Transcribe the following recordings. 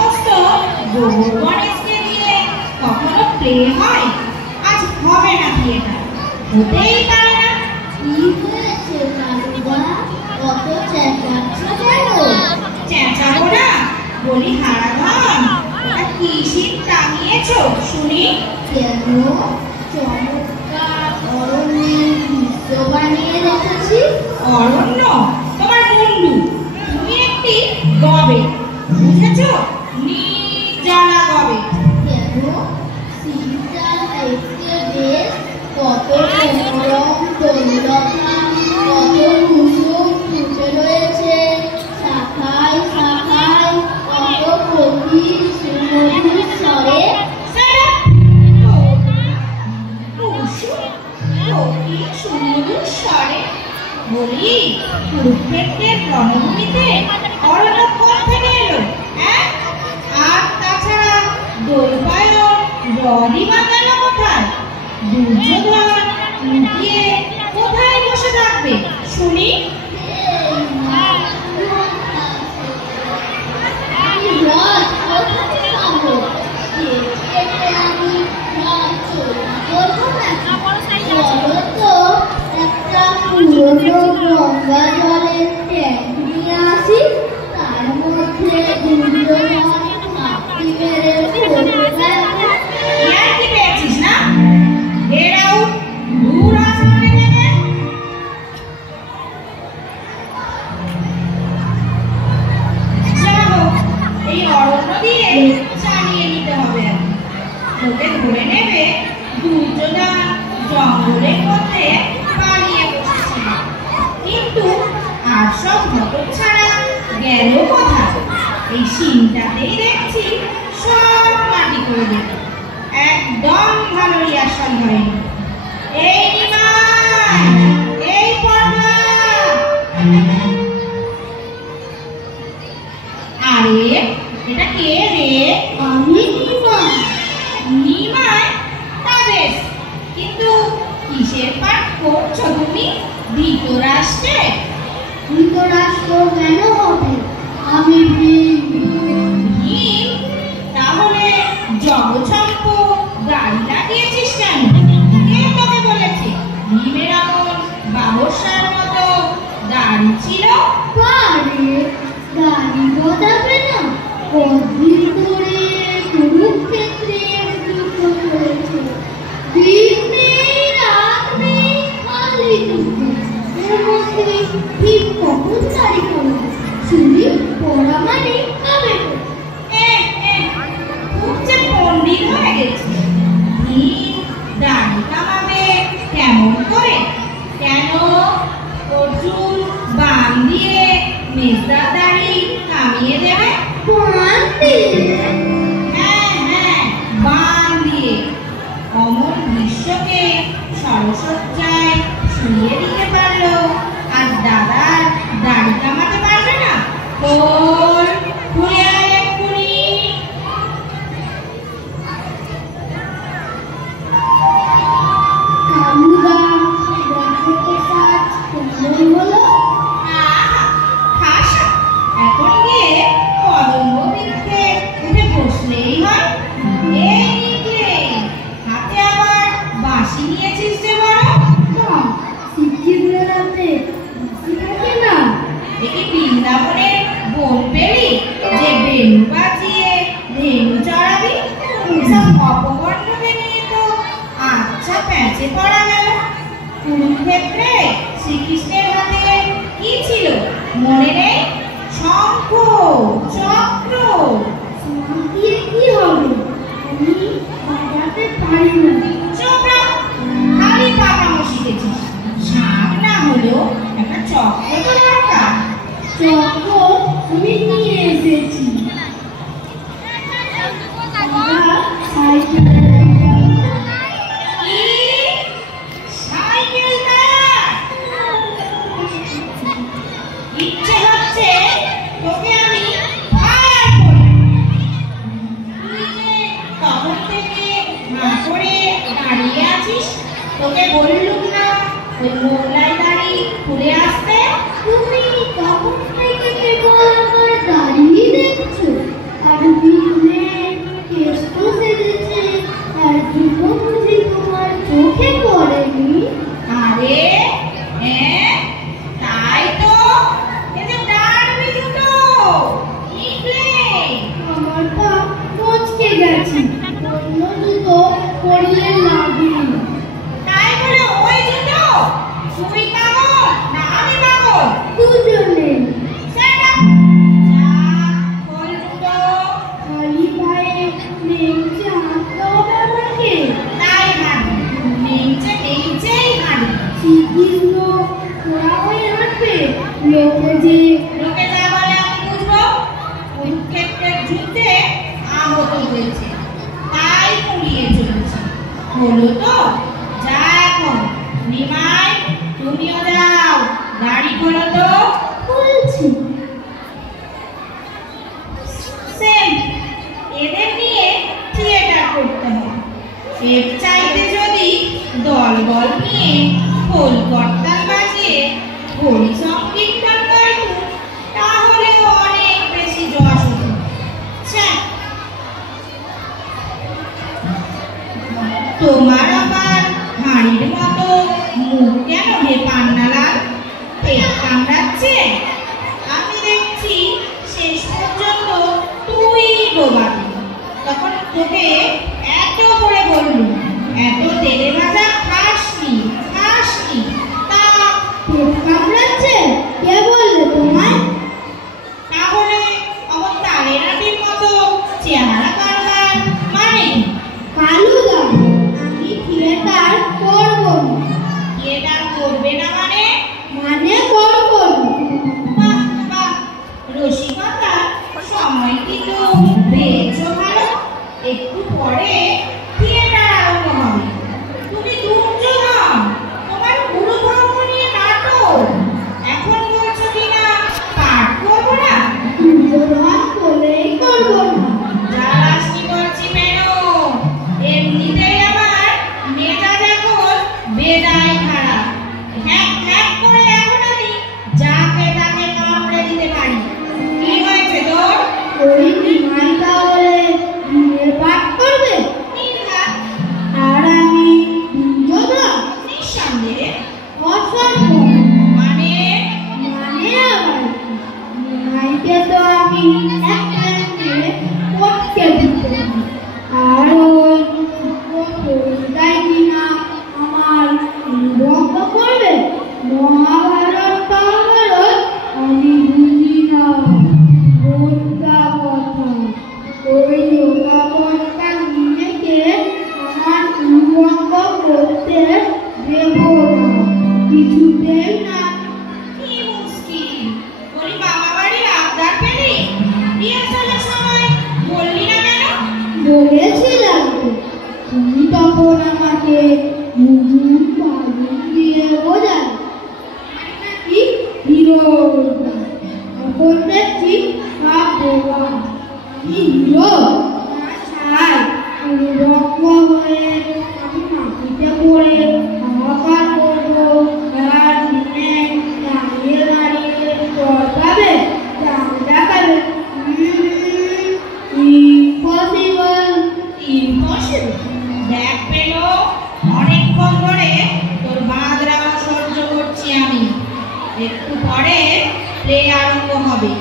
সমস্ত গোবর গণেশকে দিয়ে কখনো প্রেম হয়? আজ হবে না বিয়েটা, হতেই পারে না। কি হয়েছে কালুদা, কত চেঁচাচ্ছ কেন? চেঁচাবো না, বলি হারাধন, ওটা কি শীত টাঙিয়েছ শুনি? কেন? চমৎকার অরণ্যের দৃশ্য বানিয়ে রেখেছি। অরণ্য তোমার মুন্ডু, তুমি একটি গবে, বুঝেছ? নির্জলা গবে। কেন? শীতটা দেখতে বেশ, কত মনোরম তরুলতা, কত কুসুম ফুটে রয়েছে শাখায় শাখায়, কত কোকিল সুমধুর স্বরে। সুমধুর স্বরে বলি, কুরুক্ষেত্রের রণভূমিতে অরণ্য কোথা থেকে এলো? আর তাছাড়া দৈপায়ন রদই বা গেল কোথায়? দুর্যোধন লুকিয়ে কোথায় বসে থাকবে শুনি? গঙ্গা জলের ট্যাঙ্ক নিয়ে আসি, তার মধ্যে দুর্যোধন মাটি মেরে পেয়েছিস না? Get out! দূর আসমানে থেকে। যাবো, এই অরণ্য দিয়ে চালিয়ে নিতে হবে। ওকে ধরে নেবে দুর্যোধন জঙ্গলের মধ্যে পালিয়ে বসেছিল, কিন্তু আর সব ঘটক ছাড়া গেল কোথায়? এই সিনটাতেই দেখছি সব মাটি করে দেবে, একদম ভালো রিয়াকশন হয়নি। এই নিমাই, এই পর্দা। আরে এটা কে রে? আমি নিমাই। নিমাই? তা বেশ, কিন্তু কিসের পাঠ করছো তুমি? ধৃতরাষ্ট্রে? ধৃতরাষ্ট্র কেন হবে? আমি ভীম? তাহলে জগৎসম্প গাড়ি লাগিয়েছিস কেন? কে তোকে বলেছে ভীমের এমন বাবরসার মতো দাড়ি ছিল? পারে গাড়ি বদাবে না? কদিন ধরে কুরুক্ষেত্রের যুদ্ধ চলেছে, দিন নেই রাত নেই, খালি যুদ্ধ। এর মধ্যে ভীম কখন দাড়ি করবে শুনি? পড়া মানে হবে। খুব যে পণ্ডিত হয়ে গেছে। ভীম দাড়ি কামাবে কেমন করে? কেন অর্জুন বান দিয়ে মেজদার দাড়ি কামিয়ে দেবে? বান দিয়ে? হ্যাঁ, বান দিয়ে। অমর বিশ্বকে সরসজ্জায় শুয়ে দিতে পারলো, আর দাদার দাড়ি কামাতে পারবে না? তোর ঘুরে আয় এক্ষুনি। কালুদা, দেখো তো সাজ কেমন হলো? খাসা, এখন গিয়ে কদম্ব বৃক্ষে উঠে বসলেই হয়। এই নিকলে, হাতে আবার বাঁশি নিয়েছিস যে বড়। সিকিমের রাতে বাঁশি থাকে না? একে বৃন্দাবনের বন পেলি যে বেণু বাজিয়ে ধেনু চড়াবি? এসব অপকর্মকে নিয়ে তো আচ্ছা প্যাঁচে পড়া গেল। কুরুক্ষেত্রে শ্রীকৃষ্ণের হাতে কি ছিল মনে নেই? শঙ্খ, চক্র। শঙ্খ দিয়ে কি হবে? আমি বাজাতে পারি না। চোপড়া, খালি পাকামো শিখেছিস। শাক না হলেও একটা চক্র তো দরকার। চক্র আমি নিয়ে এসেছি। ইচ্ছে হচ্ছে তোকে আমি ফায়ার করি। তুই যে তখন থেকে না করে দাঁড়িয়ে আছিস, তোকে বললুম না ওই মোগলাই দাড়ি খুলে আসতে? তুমি তখন থেকে কেবল আমার দাঁড়িয়ে দেখছো আর দেখেছি। লোকে যা বলে আমি বুঝবো? কুরুক্ষেত্রের যুদ্ধে আহত হয়েছে, তাই পুড়িয়ে চলেছে। হলো তো? যা এখন। নিমাই, তুমিও যাও, গাড়ি খোলো তো। বলছি সেম, এদের নিয়ে থিয়েটার করতে হবে। এর চাইতে যদি দল বল নিয়ে খোল করতাল বাজিয়ে হরি সংকীর্তন গাইত, তাহলে অনেক বেশি যশ হতো। ছ্যাঃ, তোমার আবার হাঁড়ির মতো মুখ কেন হে পান্নালাল? পেট কামড়াচ্ছে? আমি দেখছি শেষ পর্যন্ত তুই ডোবাবি। তখন তোকে এত করে বললুম, এত তেলে ভাজা খাসনি খাসনি, তা পেট কামড়াচ্ছে? কে বললে তোমায়? তাহলে আমার তালেরাটির মতো চেহারা কারবার মানে কি? কালুদা, আমি থিয়েটার করব না। থিয়েটার করবে না মানে? মানে করব না। বাহ বাহ, রসিকতা সময় কিন্তু পেয়েছো ভালো। একটু পরে থিয়েটার আরম্ভ হবে। তুমি দুর্যোধন, তোমার গুরুধর্ম নিয়ে নাটক। এখন বলছো কিনা পাঠ করবো না? দুর্যোধন বলেই করব না। জ্বালাসনি করছি কেন? এমনিতেই আমার মেজাজ এখন বেজায় খারাপ। হ্যাক হ্যাক করে এখন আমি যাকে তাকে কামড়ে দিতে পারি। কি হয়েছে তোর? ওই নিমাই তাহলে বিয়ের পাঠ করবে, নির্ঘাত, আর আমি দুর্যোধন নিঃসন্দেহে। অসম্ভব। মানে? মানে আবার কি? নিমাইকে তো আমি এক প্যান্টে পটকে দিতে পারি। আর ওই পরিটাই কিনা আমার বন্ধ করবে। মহাভারত মহাভারত আমি বুঝি না। মোদ্দা কথা, ওই যোগাবনটা নিজেকে আমার উলঙ্গ করতে দেব না, কিছুতেই না। কি মুশকিল? বলি মামা বাড়ির আবদার পেলি? রিহার্সালের সময় বললি না কেন? বলেছিলাম তো, তুমি তখন আমাকে হুজুর বাজুন দিয়ে বোঝান নাকি হিরো। এখন দেখছি সব বোবা। আমি হিরো না ছাই, উলঙ্গ হয়ে আমি মাটিতে পড়ে হাহাকার করবো। আর দিনে দাঁড়িয়ে দাঁড়িয়ে করবে চাঁদ দেখাবে। ইম্পসিবল। ইম্পসিবল? দেখ পেলো, অনেকক্ষণ ধরে তোর বাঁদরা সহ্য করছি আমি। একটু পরে প্লে আরম্ভ হবে,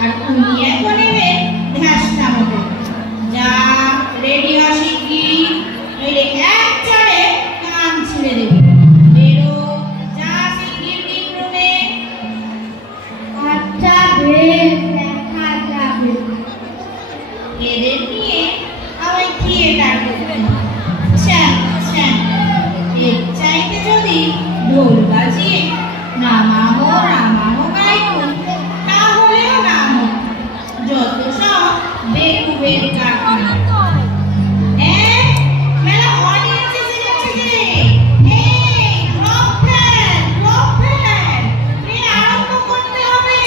আর তুমি এখন এবে ধ্যাসটা মতো। যা, রেডি হ শিগগির, নইলে এক চড়ে কান ছিঁড়ে দেবে। বেরো, যা শিগগির গ্রিন রুমে। আচ্ছা বেশ, দেখা যাবে। এদের নিয়ে আবার থিয়েটার করতে হবে। ছ্যাঃ ছ্যাঃ, এর চাইতে যদি ঢোল বাজিয়ে নামাহো রামাহো গাইতো, তাহলেও নাম হতো। যত সব বেকুবের কারখানা। মেলা অডিয়েন্স এসে যাচ্ছে যে। এই drop fan, drop fan, play আরম্ভ করতে হবে।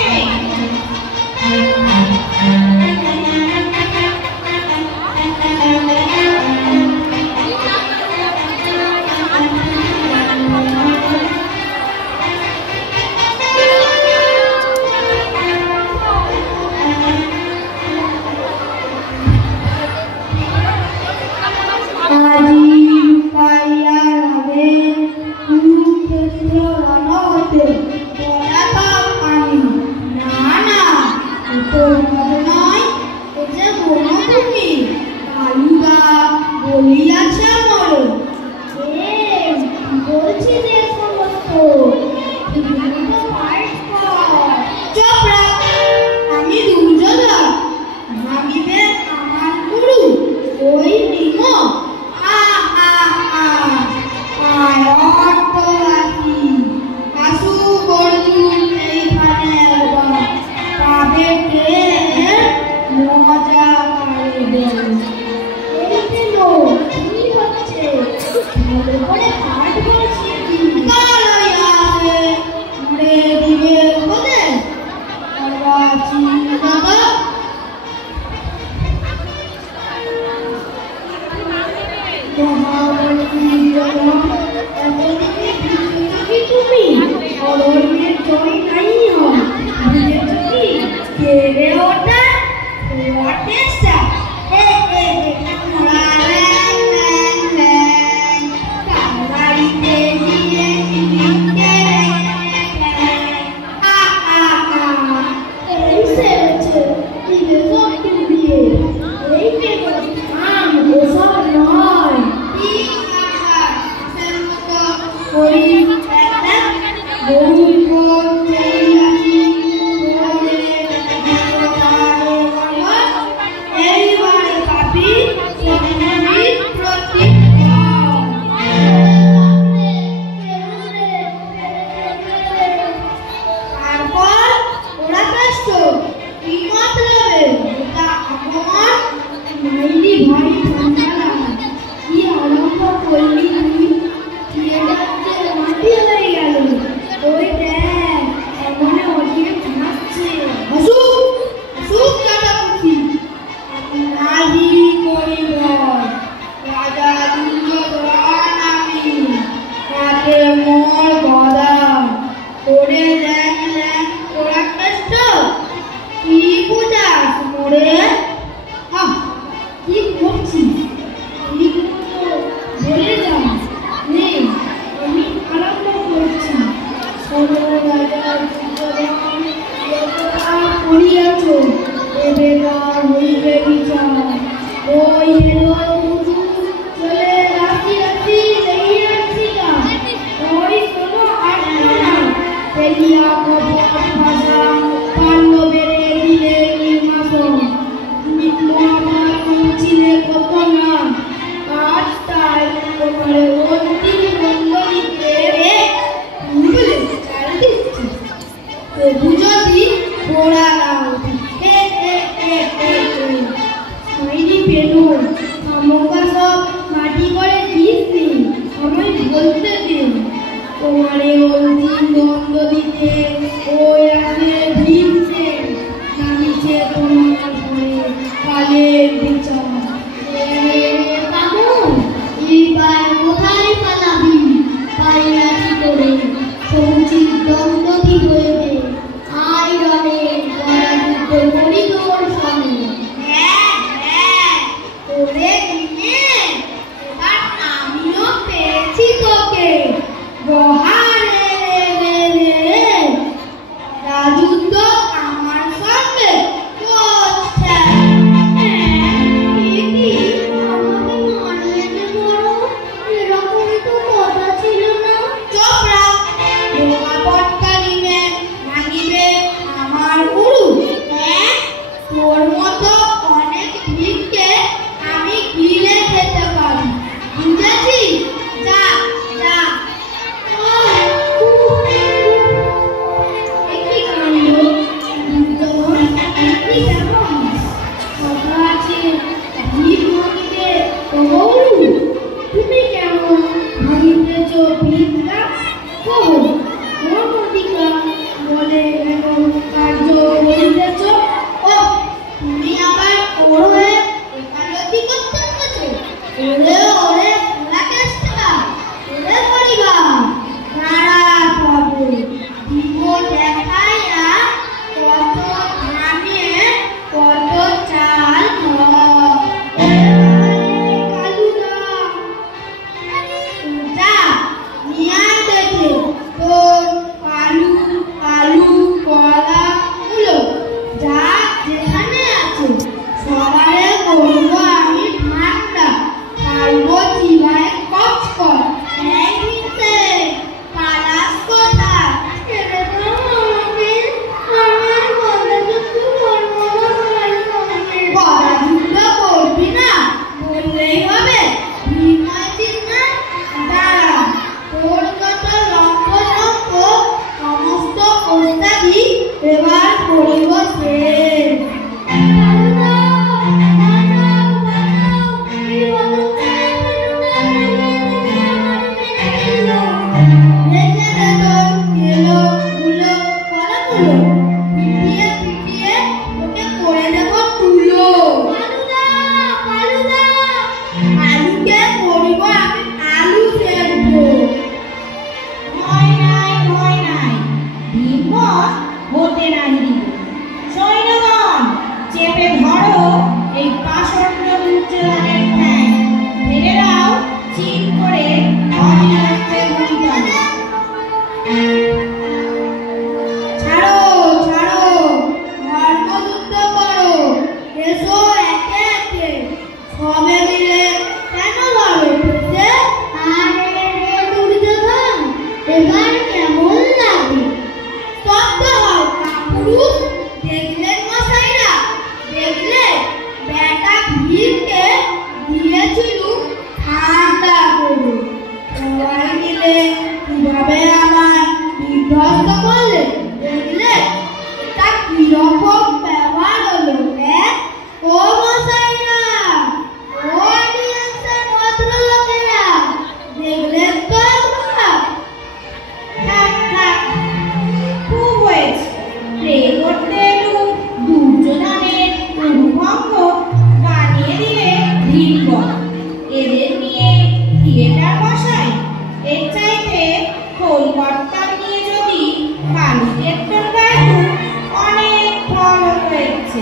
হয়েছে।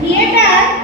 থিয়েটার